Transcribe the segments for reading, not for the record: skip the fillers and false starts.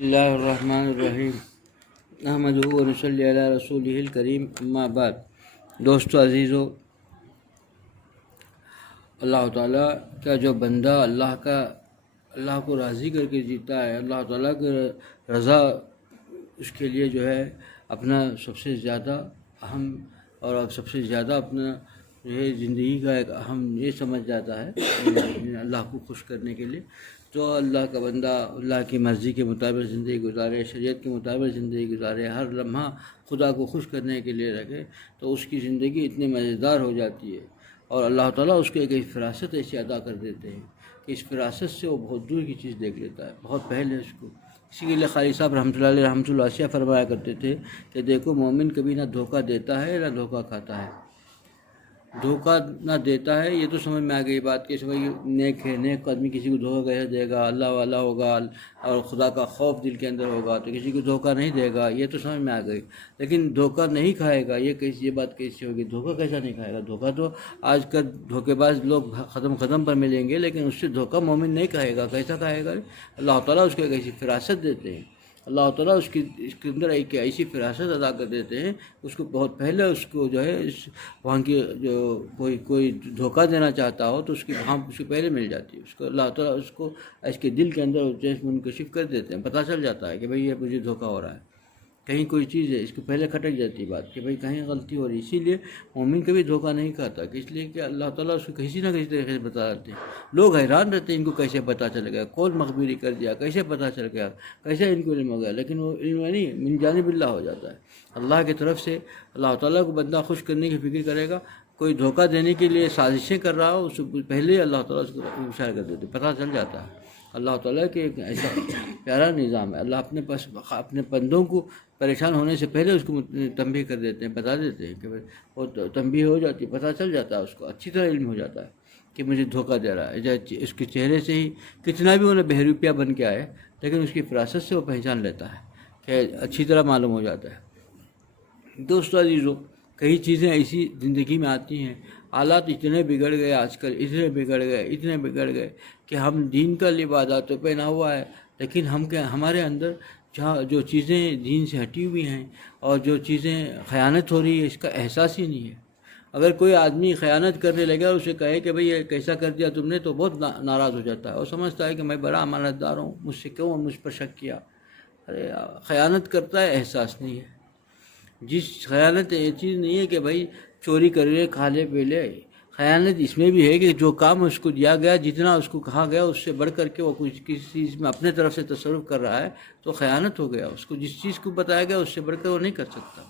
اللہ الرحمن الرحیم احمدہ و نصلی علی رسولہ الکریم اما بعد۔ دوستو عزیزو، اللہ تعالیٰ کا جو بندہ اللہ کو راضی کر کے جیتا ہے، اللہ تعالیٰ کی رضا اس کے لیے جو ہے اپنا سب سے زیادہ اہم اور اب سب سے زیادہ اپنا یہ زندگی کا ایک اہم یہ سمجھ جاتا ہے اللہ کو خوش کرنے کے لیے۔ تو اللہ کا بندہ اللہ کی مرضی کے مطابق زندگی گزارے، شریعت کے مطابق زندگی گزارے، ہر لمحہ خدا کو خوش کرنے کے لیے رکھے، تو اس کی زندگی اتنی مزیدار ہو جاتی ہے، اور اللہ تعالیٰ اس کو ایک فراست ایسی عطا کر دیتے ہیں کہ اس فراست سے وہ بہت دور کی چیز دیکھ لیتا ہے، بہت پہلے اس کو۔ اسی کے لیے خالی صاحب رحمۃ اللہ علیہ رحمۃ اللہ فرمایا کرتے تھے کہ دیکھو، مومن کبھی نہ دھوکہ دیتا ہے نہ دھوکہ کھاتا ہے۔ دھوکہ نہ دیتا ہے، یہ تو سمجھ میں آ گئی بات کہ سمجھ نیک ہے، نیک آدمی کسی کو دھوکہ کیسے دے گا، اللہ والا ہوگا اور خدا کا خوف دل کے اندر ہوگا تو کسی کو دھوکہ نہیں دے گا، یہ تو سمجھ میں آ گئی۔ لیکن دھوکہ نہیں کھائے گا، یہ بات کیسی ہوگی؟ دھوکہ کیسا نہیں کھائے گا؟ دھوکہ تو آج کل دھوکے باز لوگ ختم پر ملیں گے، لیکن اس سے دھوکہ مومن نہیں کھائے گا۔ کیسا کھائے گا؟ اللہ تعالیٰ اس کو ایک ایسی فراست دیتے ہیں، اللہ تعالیٰ اس کے اندر ایک ایسی فراست ادا کر دیتے ہیں، اس کو بہت پہلے اس کو جو ہے وہاں کی جو کوئی دھوکہ دینا چاہتا ہو تو اس کی وہاں اس کو پہلے مل جاتی ہے، اس کو اللہ تعالیٰ اس کو اس کے دل کے اندر منکشف کر دیتے ہیں، پتہ چل جاتا ہے کہ بھئی یہ مجھے دھوکہ ہو رہا ہے، کہیں کوئی چیز ہے، اس کو پہلے کھٹک جاتی ہے بات کہ بھئی کہیں غلطی ہو رہی ہے۔ اسی لیے مومن کبھی دھوکہ نہیں کھاتا، کہ اس لیے کہ اللہ تعالیٰ اس کو کسی نہ کسی طریقے سے بتا دیتے ہیں۔ لوگ حیران رہتے ہیں ان کو کیسے پتہ چل گیا، کون مخبری کر دیا، کیسے پتہ چل گیا، کیسے ان کو علم ہو گیا، لیکن وہ علم نہیں، من جانب اللہ ہو جاتا ہے، اللہ کی طرف سے۔ اللہ تعالیٰ کو بندہ خوش کرنے کی فکر کرے گا، کوئی دھوکہ دینے کے لیے سازشیں کر رہا ہو، اس سے پہلے اللہ تعالیٰ اس کو اشارہ کر دیتے، پتہ چل جاتا ہے۔ اللہ تعالیٰ کے ایک ایسا پیارا نظام ہے، اللہ اپنے بندوں کو پریشان ہونے سے پہلے اس کو تنبیہ کر دیتے ہیں، بتا دیتے ہیں کہ وہ تنبیہ ہو جاتی ہے، پتہ چل جاتا ہے، اس کو اچھی طرح علم ہو جاتا ہے کہ مجھے دھوکہ دے رہا ہے۔ اس کے چہرے سے ہی کتنا بھی انہیں بہروپیہ بن کے آئے، لیکن اس کی فراست سے وہ پہچان لیتا ہے کہ اچھی طرح معلوم ہو جاتا ہے۔ دوستو عزیزو، کئی چیزیں ایسی زندگی میں آتی ہیں، حالات اتنے بگڑ گئے آج کل، اتنے بگڑ گئے کہ ہم دین کا لبادہ تو پہنا ہوا ہے، لیکن ہمارے اندر جو چیزیں دین سے ہٹی ہوئی ہیں اور جو چیزیں خیانت ہو رہی ہے، اس کا احساس ہی نہیں ہے۔ اگر کوئی آدمی خیانت کرنے لگے اور اسے کہے کہ بھئی یہ کیسا کر دیا تم نے، تو بہت ناراض ہو جاتا ہے اور سمجھتا ہے کہ میں بڑا امانت دار ہوں، مجھ پر شک کیا۔ ارے خیانت کرتا ہے، احساس نہیں ہے۔ خیانت یہ چیز نہیں ہے کہ بھائی چوری کر لے، کھا لے، پی لے۔ خیانت اس میں بھی ہے کہ جو کام اس کو دیا گیا، جتنا اس کو کہا گیا، اس سے بڑھ کر کے وہ کسی چیز میں اپنے طرف سے تصرف کر رہا ہے تو خیانت ہو گیا۔ اس کو جس چیز کو بتایا گیا اس سے بڑھ کر وہ نہیں کر سکتا،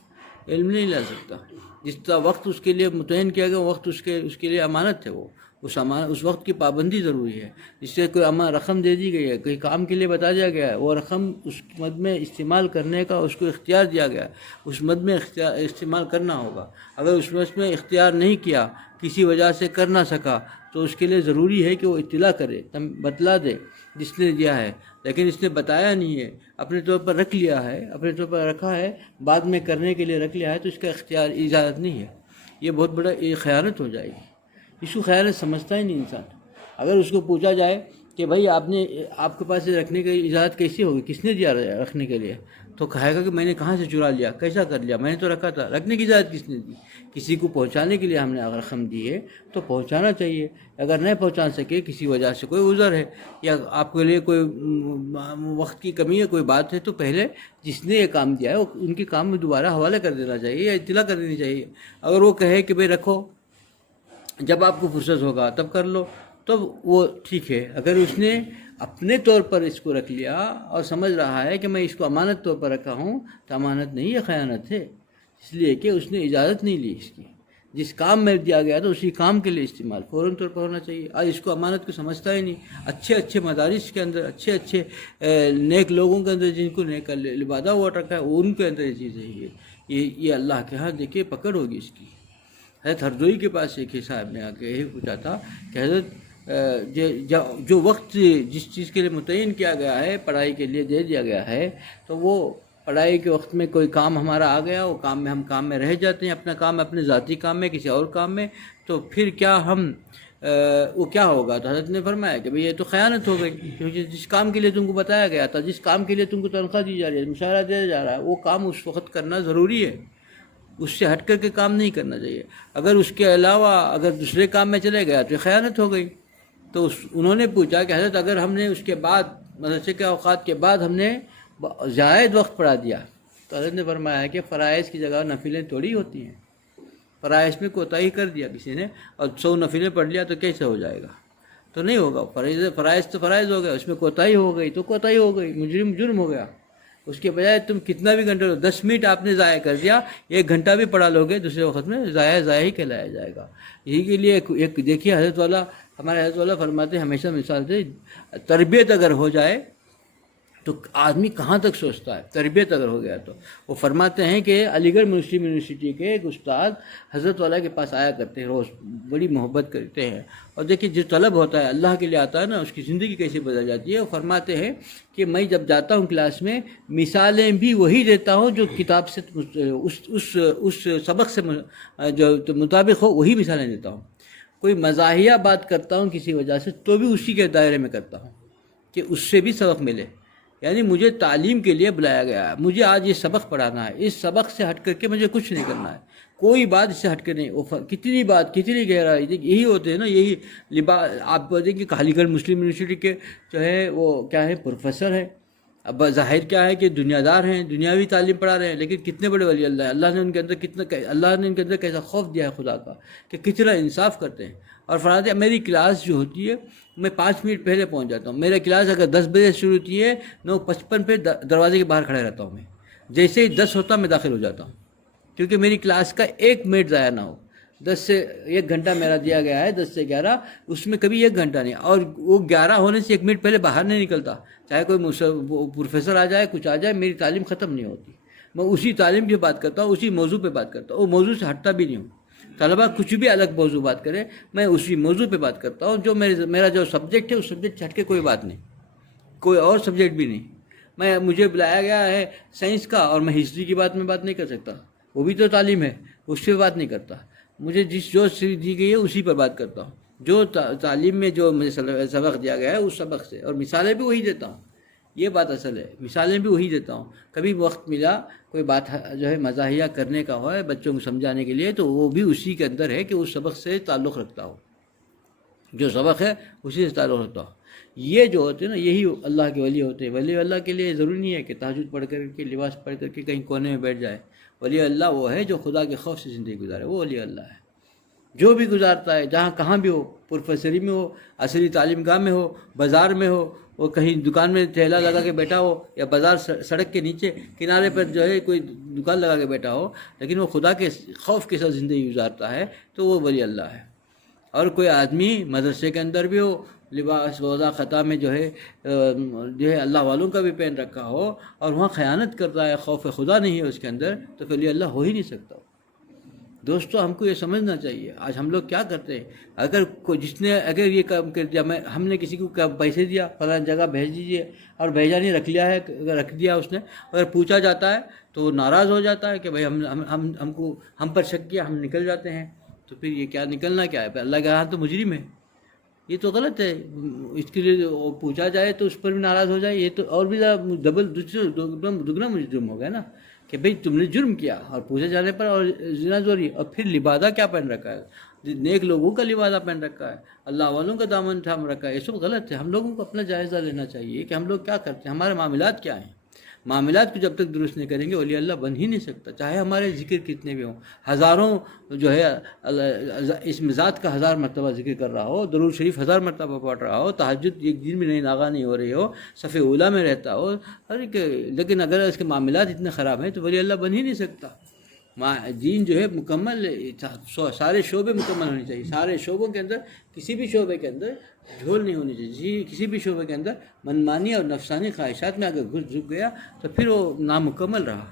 علم نہیں لا سکتا۔ جس طرح وقت اس کے لیے متعین کیا گیا، وقت اس کے لیے امانت ہے، وہ اس وقت کی پابندی ضروری ہے۔ جس سے کوئی رقم دے دی گئی ہے، کوئی کام کے لیے بتا دیا گیا ہے، وہ رقم اس مد میں استعمال کرنے کا اس کو اختیار دیا گیا ہے، اس مد میں استعمال کرنا ہوگا۔ اگر اس مد میں اختیار نہیں کیا، کسی وجہ سے کر نہ سکا، تو اس کے لیے ضروری ہے کہ وہ اطلاع کرے، بتلا دے جس نے دیا ہے، لیکن اس نے بتایا نہیں ہے، اپنے طور پر رکھ لیا ہے، اپنے طور پر رکھا ہے، بعد میں کرنے کے لیے رکھ لیا ہے، تو اس کا اختیار اجازت نہیں ہے۔ یہ بہت بڑا خیانت ہو جائے گی، اس کو خیانت سمجھتا ہی نہیں انسان۔ اگر اس کو پوچھا جائے کہ بھائی آپ کے پاس رکھنے کی اجازت کیسی ہوگی، کس نے دیا رکھنے کے لیے، تو کہے گا کہ میں نے کہاں سے چرا لیا، کیسا کر لیا، میں نے تو رکھا تھا۔ رکھنے کی اجازت کس نے دی؟ کسی کو پہنچانے کے لیے ہم نے اگر رقم دی ہے تو پہنچانا چاہیے۔ اگر نہیں پہنچا سکے، کسی وجہ سے کوئی عذر ہے یا آپ کے لیے کوئی وقت کی کمی ہے، کوئی بات ہے، تو پہلے جس نے یہ کام دیا ہے ان کے کام میں دوبارہ حوالہ کر دینا چاہیے یا اطلاع کر دینی چاہیے۔ اگر وہ کہے کہ بھائی رکھو، جب آپ کو فرصت ہوگا تب کر لو، تو وہ ٹھیک ہے۔ اگر اس نے اپنے طور پر اس کو رکھ لیا اور سمجھ رہا ہے کہ میں اس کو امانت طور پر رکھا ہوں، تو امانت نہیں ہے، خیانت ہے، اس لیے کہ اس نے اجازت نہیں لی اس کی۔ جس کام میں دیا گیا تو اسی کام کے لیے استعمال فوراً طور پر ہونا چاہیے۔ آج اس کو امانت کو سمجھتا ہی نہیں۔ اچھے مدارس کے اندر، اچھے نیک لوگوں کے اندر، جن کو نیک لبادہ ہوا رکھا ہے، ان کے اندر یہ چیز ہے۔ یہ اللہ کے ہاں دیکھیے پکڑ ہوگی اس کی۔ حضرت ہردوئی کے پاس ایک صاحب نے آ کے یہی پوچھا تھا کہ حضرت جو وقت جس چیز کے لیے متعین کیا گیا ہے، پڑھائی کے لیے دے دیا گیا ہے، تو وہ پڑھائی کے وقت میں کوئی کام ہمارا آ گیا، وہ کام میں رہ جاتے ہیں، اپنا کام اپنے ذاتی کام میں، کسی اور کام میں، تو پھر کیا ہم وہ کیا ہوگا؟ تو حضرت نے فرمایا کہ بھئی یہ تو خیانت ہو گئی، کیونکہ جس کام کے لیے تم کو بتایا گیا تھا، جس کام کے لیے تم کو تنخواہ دی جا رہی ہے، مشاہرہ دیا جا رہا ہے، وہ کام اس وقت کرنا ضروری ہے، اس سے ہٹ کر کے کام نہیں کرنا چاہیے۔ اگر اس کے علاوہ اگر دوسرے کام میں چلے گیا تو خیانت ہو گئی۔ تو انہوں نے پوچھا کہ حضرت اگر ہم نے اس کے بعد مدرسے کے اوقات کے بعد ہم نے زائد وقت پڑھا دیا، تو حضرت نے فرمایا کہ فرائض کی جگہ نفلیں تھوڑی ہوتی ہیں، فرائض میں کوتاہی کر دیا کسی نے اور 100 نفلیں پڑھ لیا تو کیسے ہو جائے گا؟ تو نہیں ہوگا۔ فرائض تو فرائض ہو گیا، اس میں کوتاہی ہو گئی تو کوتاہی ہو گئی، مجرم جرم ہو گیا۔ اس کے بجائے تم کتنا بھی گھنٹہ 10 منٹ آپ نے ضائع کر دیا، 1 گھنٹہ بھی پڑھا لوگے دوسرے وقت میں ضائع ہی کہلایا جائے گا۔ یہی کے لیے ایک دیکھیے حضرت والا، ہمارے حضرت والا فرماتے ہیں ہمیشہ مثال سے، تربیت اگر ہو جائے تو آدمی کہاں تک سوچتا ہے، تربیت اگر ہو گیا تو۔ وہ فرماتے ہیں کہ علی گڑھ مسلم یونیورسٹی کے ایک استاد حضرت والا کے پاس آیا کرتے ہیں روز، بڑی محبت کرتے ہیں، اور دیکھیے جو طلب ہوتا ہے اللہ کے لیے آتا ہے نا، اس کی زندگی کیسے بدل جاتی ہے۔ وہ فرماتے ہیں کہ میں جب جاتا ہوں کلاس میں، مثالیں بھی وہی دیتا ہوں جو کتاب سے اس سبق سے جو مطابق ہو، وہی مثالیں دیتا ہوں۔ کوئی مزاحیہ بات کرتا ہوں کسی وجہ سے تو بھی اسی کے دائرے میں کرتا ہوں کہ اس سے بھی سبق ملے۔ یعنی مجھے تعلیم کے لیے بلایا گیا ہے، مجھے آج یہ سبق پڑھانا ہے، اس سبق سے ہٹ کر کے مجھے کچھ نہیں کرنا ہے، کوئی بات اس سے ہٹ کے نہیں۔ کتنی بات، کتنی گہرائی، یہی ہوتے ہیں نا، یہی لباس۔ آپ دیکھیں کہ علی گڑھ مسلم یونیورسٹی کے جو ہے وہ کیا ہے، پروفیسر ہیں۔ اب ظاہر کیا ہے کہ دنیا دار ہیں، دنیاوی تعلیم پڑھا رہے ہیں، لیکن کتنے بڑے ولی اللہ ہیں۔ اللہ نے ان کے اندر اللہ نے ان کے اندر کیسا خوف دیا ہے خدا کا، کہ کتنا انصاف کرتے ہیں۔ اور فرماتے ہیں میری کلاس جو ہوتی ہے میں 5 منٹ پہلے پہنچ جاتا ہوں۔ میرا کلاس اگر 10 بجے شروع ہوتی ہے، 9:55 پہ دروازے کے باہر کھڑا رہتا ہوں میں، جیسے ہی 10 ہوتا میں داخل ہو جاتا ہوں، کیونکہ میری کلاس کا 1 منٹ ضائع نہ ہو۔ 10 سے 1 گھنٹہ میرا دیا گیا ہے، 10 سے 11، اس میں کبھی 1 گھنٹہ نہیں، اور وہ 11 ہونے سے 1 منٹ پہلے باہر نہیں نکلتا۔ چاہے کوئی پروفیسر آ جائے، کچھ آ جائے، میری تعلیم ختم نہیں ہوتی۔ میں اسی تعلیم کی بات کرتا ہوں، اسی موضوع پہ بات کرتا ہوں، وہ موضوع سے ہٹتا بھی نہیں ہوں۔ طلبہ کچھ بھی الگ موضوع بات کرے، میں اسی موضوع پہ بات کرتا ہوں، جو میرا جو سبجیکٹ ہے اس سبجیکٹ سے ہٹ کے کوئی بات نہیں، کوئی اور سبجیکٹ بھی نہیں۔ مجھے بلایا گیا ہے سائنس کا، اور میں ہسٹری کی بات نہیں کر سکتا، وہ بھی تو تعلیم ہے، اس پہ بات نہیں کرتا۔ مجھے جو دی گئی ہے اسی پر بات کرتا ہوں، جو تعلیم میں جو مجھے سبق دیا گیا ہے اس سبق سے، اور مثالیں بھی وہی دیتا ہوں۔ یہ بات اصل ہے، مثالیں بھی وہی دیتا ہوں۔ کبھی وقت ملا کوئی بات جو ہے مزاحیہ کرنے کا ہو ہے بچوں کو سمجھانے کے لیے، تو وہ بھی اسی کے اندر ہے کہ اس سبق سے تعلق رکھتا ہو، جو سبق ہے اسی سے تعلق رکھتا ہو۔ یہ جو ہوتے ہیں نا، یہی اللہ کے ولی ہوتے ہیں۔ ولی اللہ کے لیے ضروری نہیں ہے کہ تہجد پڑھ کر کے، لباس پڑھ کر کے کہیں کونے میں بیٹھ جائے۔ ولی اللہ وہ ہے جو خدا کے خوف سے زندگی گزارے، وہ ولی اللہ ہے۔ جو بھی گزارتا ہے، جہاں کہاں بھی ہو، پروفیسری میں ہو، عصری تعلیم گاہ میں ہو، بازار میں ہو، وہ کہیں دکان میں ٹھیلا لگا کے بیٹھا ہو، یا بازار سڑک کے نیچے کنارے پر جو ہے کوئی دکان لگا کے بیٹھا ہو، لیکن وہ خدا کے خوف کے ساتھ زندگی گزارتا ہے، تو وہ ولی اللہ ہے۔ اور کوئی آدمی مدرسے کے اندر بھی ہو، لباس وضع خطا میں جو ہے اللہ والوں کا بھی پہن رکھا ہو، اور وہاں خیانت کرتا ہے، خوف خدا نہیں ہے اس کے اندر، تو پھر اللہ ہو ہی نہیں سکتا۔ دوستو، ہم کو یہ سمجھنا چاہیے آج ہم لوگ کیا کرتے ہیں۔ اگر یہ کام کر دیا، ہم نے کسی کو پیسے دیا فلاں جگہ بھیج دیجیے، اور بھیجا نہیں، رکھ دیا اس نے، اگر پوچھا جاتا ہے تو وہ ناراض ہو جاتا ہے کہ بھائی ہم پر شک کیا، ہم نکل جاتے ہیں۔ تو پھر یہ کیا نکلنا کیا ہے؟ پھر اللہ کے ہاں تو مجرم ہے، یہ تو غلط ہے۔ اس کے لیے پوچھا جائے تو اس پر بھی ناراض ہو جائے، یہ تو اور بھی دگنا مجرم ہو گیا نا، کہ بھئی تم نے جرم کیا، اور پوچھے جانے پر اور زنا زوری، اور پھر لبادہ کیا پہن رکھا ہے، نیک لوگوں کا لبادہ پہن رکھا ہے، اللہ والوں کا دامن تھام رکھا ہے۔ یہ سب غلط ہے۔ ہم لوگوں کو اپنا جائزہ لینا چاہیے کہ ہم لوگ کیا کرتے ہیں، ہمارے معاملات کیا ہیں۔ معاملات کو جب تک درست نہیں کریں گے ولی اللہ بن ہی نہیں سکتا، چاہے ہمارے ذکر کتنے بھی ہوں، ہزاروں جو ہے اس ذات کا 1000 مرتبہ ذکر کر رہا ہو، درود شریف 1000 مرتبہ پڑھ رہا ہو، تہجد ایک دن میں نہیں ناغا نہیں ہو رہی ہو، صف اولیٰ میں رہتا ہو، لیکن اگر اس کے معاملات اتنے خراب ہیں تو ولی اللہ بن ہی نہیں سکتا۔ دین جو ہے مکمل، سارے شعبے مکمل ہونے چاہیے، سارے شعبوں کے اندر، کسی بھی شعبے کے اندر جھول نہیں ہونی چاہیے۔ کسی بھی شعبے کے اندر منمانی اور نفسانی خواہشات میں اگر گھس جھک گیا تو پھر وہ نامکمل رہا۔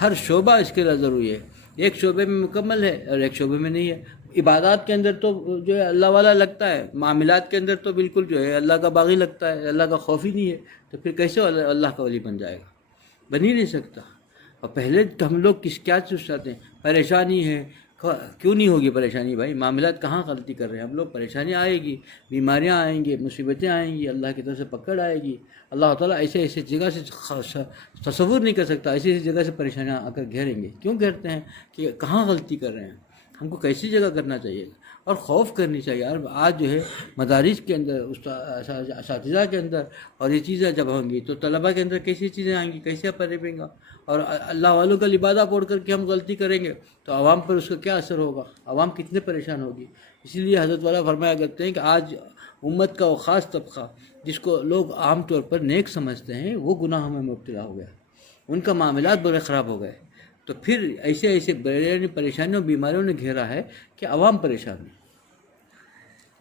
ہر شعبہ اس کے لیے ضروری ہے، ایک شعبے میں مکمل ہے اور ایک شعبے میں نہیں ہے۔ عبادات کے اندر تو جو ہے اللہ والا لگتا ہے، معاملات کے اندر تو بالکل جو ہے اللہ کا باغی لگتا ہے، اللہ کا خوف ہی نہیں ہے، تو پھر کیسے اللہ کا ولی بن جائے گا؟ بن ہی نہیں سکتا۔ اور پہلے تو ہم لوگ کیا چاہتے ہیں، پریشانی ہے، کیوں نہیں ہوگی پریشانی بھائی؟ معاملات کہاں غلطی کر رہے ہیں ہم لوگ؟ پریشانی آئے گی، بیماریاں آئیں گی، مصیبتیں آئیں گی، اللہ کی طرف سے پکڑ آئے گی۔ اللہ تعالیٰ ایسے ایسے جگہ سے تصور نہیں کر سکتا، ایسی ایسی جگہ سے پریشانیاں آ کر گھیریں گے۔ کیوں گھیرتے ہیں؟ کہ کہاں غلطی کر رہے ہیں، ہم کو کیسی جگہ کرنا چاہیے اور خوف کرنی چاہیے۔ اور آج جو ہے مدارس کے اندر، اساتذہ کے اندر اور یہ چیزیں جب ہوں گی تو طلباء کے اندر کیسی چیزیں آئیں گی، کیسے پڑھیں گا؟ اور اللہ والوں کا لبادہ پڑھ کر کے ہم غلطی کریں گے تو عوام پر اس کا کیا اثر ہوگا؟ عوام کتنے پریشان ہوگی۔ اسی لیے حضرت والا فرمایا کرتے ہیں کہ آج امت کا وہ خاص طبقہ جس کو لوگ عام طور پر نیک سمجھتے ہیں وہ گناہوں میں مبتلا ہو گیا، ان کا معاملات بڑے خراب ہو گئے۔ تو پھر ایسے ایسے بڑے پریشانیوں بیماریوں نے گھیرا ہے کہ عوام پریشان ہے۔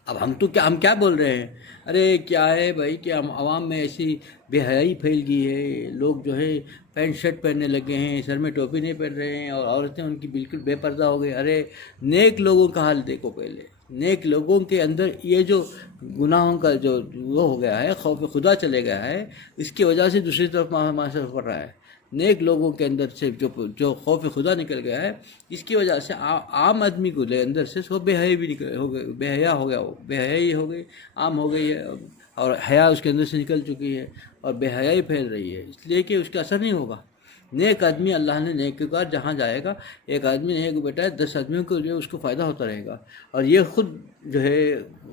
اب ہم کیا بول رہے ہیں؟ ارے کیا ہے بھائی کہ ہم عوام میں ایسی بے حیائی پھیل گئی ہے، لوگ جو ہے پینٹ شرٹ پہننے لگے ہیں، سر میں ٹوپی نہیں پہن رہے ہیں، اور عورتیں ان کی بالکل بے پردہ ہو گئی۔ ارے نیک لوگوں کا حال دیکھو پہلے، نیک لوگوں کے اندر یہ جو گناہوں کا جو وہ ہو گیا ہے، خوف خدا چلے گیا ہے، اس کی وجہ سے دوسری طرف معاشرہ پڑ رہا ہے۔ نیک لوگوں کے اندر سے جو خوف خدا نکل گیا ہے، اس کی وجہ سے عام آدمی کو اندر سے وہ بے حیائی بھی نکل ہو گئی، بے حیا ہو گیا، وہ بے حیائی ہو گئی، عام ہو گئی ہے، اور حیا اس کے اندر سے نکل چکی ہے اور بے حیائی پھیل رہی ہے، اس لیے کہ اس کا اثر نہیں ہوگا۔ نیک آدمی اللہ نے نیک کار جہاں جائے گا، ایک آدمی نیک بیٹا ہے 10 آدمیوں کو جو اس کو فائدہ ہوتا رہے گا، اور یہ خود جو ہے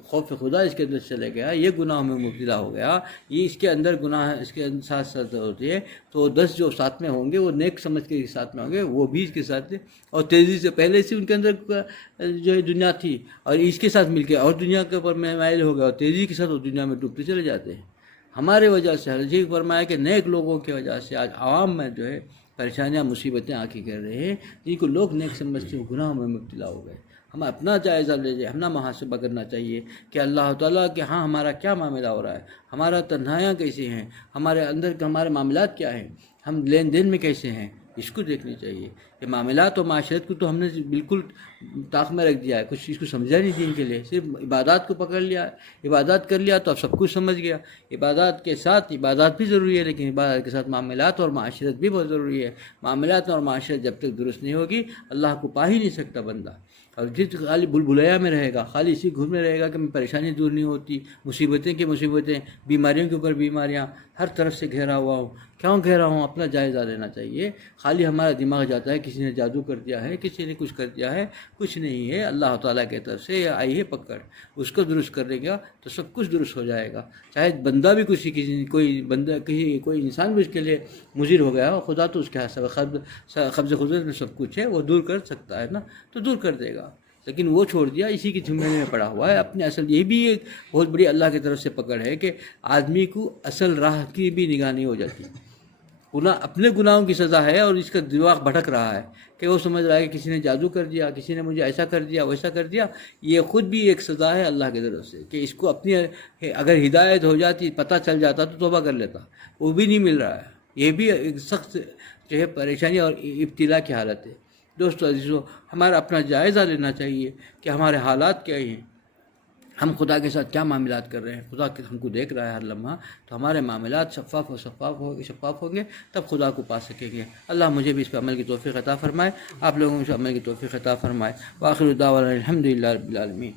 خوف خدا اس کے اندر چلے گیا، یہ گناہ میں مبتلا ہو گیا، یہ اس کے اندر گناہ اس کے ساتھ ساتھ ہوتی ہے، تو 10 جو ساتھ میں ہوں گے وہ نیک سمجھ کے ساتھ میں ہوں گے، وہ بھی اس کے ساتھ اور تیزی سے پہلے سے ان کے اندر جو ہے دنیا تھی، اور اس کے ساتھ مل کے اور دنیا کے اوپر مائل ہو گیا، اور تیزی کے ساتھ وہ دنیا میں ڈوبتے چلے جاتے ہیں۔ ہمارے وجہ سے حضرت جی فرمایا کہ نیک لوگوں کی وجہ سے آج عوام میں جو ہے پریشانیاں مصیبتیں آ کے کر رہے ہیں، جن کو لوگ نیک سمجھتے ہیں گناہوں میں مبتلا ہو گئے۔ ہم اپنا جائزہ لے جائیں، اپنا محاسبہ کرنا چاہیے کہ اللہ تعالیٰ کے ہاں ہمارا کیا معاملہ ہو رہا ہے، ہمارا تنہائیاں کیسی ہیں، ہمارے اندر کے ہمارے معاملات کیا ہیں، ہم لین دین میں کیسے ہیں، اس کو دیکھنی چاہیے۔ کہ معاملات و معاشرت کو تو ہم نے بالکل طاق میں رکھ دیا ہے، کچھ چیز کو سمجھا نہیں دین کے لیے، صرف عبادات کو پکڑ لیا، عبادات کر لیا تو اب سب کچھ سمجھ گیا۔ عبادات کے ساتھ عبادات بھی ضروری ہے، لیکن عبادات کے ساتھ معاملات اور معاشرت بھی بہت ضروری ہے۔ معاملات اور معاشرت جب تک درست نہیں ہوگی اللہ کو پا ہی نہیں سکتا بندہ، اور جس خالی بھلبھلیا میں رہے گا، خالی اسی گھر میں رہے گا کہ میں پریشانی دور نہیں ہوتی، مصیبتیں کی مصیبتیں، بیماریوں کے اوپر بیماریاں، ہر طرف سے گھیرا ہوا ہوں۔ کیوں گھیرا ہوں؟ اپنا جائزہ لینا چاہیے۔ خالی ہمارا دماغ جاتا ہے کسی نے جادو کر دیا ہے، کسی نے کچھ کر دیا ہے، کچھ نہیں ہے، اللہ تعالیٰ کی طرف سے آئی ہے پکڑ، اس کو درست کر دے گا تو سب کچھ درست ہو جائے گا۔ چاہے بندہ بھی کوئی انسان بھی اس کے لیے مضر ہو گیا ہو، خدا تو اس کے قبض قدرت میں سب کچھ ہے، وہ دور کر سکتا ہے نا، تو دور کر دے گا۔ لیکن وہ چھوڑ دیا، اسی کی جھمیلے میں پڑا ہوا ہے اپنے اصل۔ یہ بھی ایک بہت بڑی اللہ کی طرف سے پکڑ ہے کہ آدمی کو اصل راہ کی بھی نگاہ نہیں ہو جاتی۔ اپنے گناہوں کی سزا ہے، اور اس کا دماغ بھٹک رہا ہے کہ وہ سمجھ رہا ہے کہ کسی نے جادو کر دیا، کسی نے مجھے ایسا کر دیا، ویسا کر دیا۔ یہ خود بھی ایک سزا ہے اللہ کی طرف سے کہ اس کو اپنی اگر ہدایت ہو جاتی، پتہ چل جاتا تو توبہ کر لیتا، وہ بھی نہیں مل رہا ہے۔ یہ بھی ایک سخت جو ہے پریشانی اور ابتلا کی حالت ہے۔ دوستو عزیزو، ہمارا اپنا جائزہ لینا چاہیے کہ ہمارے حالات کیا ہیں، ہم خدا کے ساتھ کیا معاملات کر رہے ہیں۔ خدا ہم کو دیکھ رہا ہے ہر لمحہ، تو ہمارے معاملات شفاف ہوں گے، تب خدا کو پا سکیں گے۔ اللہ مجھے بھی اس پہ عمل کی توفیق عطا فرمائے، آپ لوگوں کو عمل کی توفیق عطا فرمائے۔ وآخر دعوانا الحمدللہ رب العالمین۔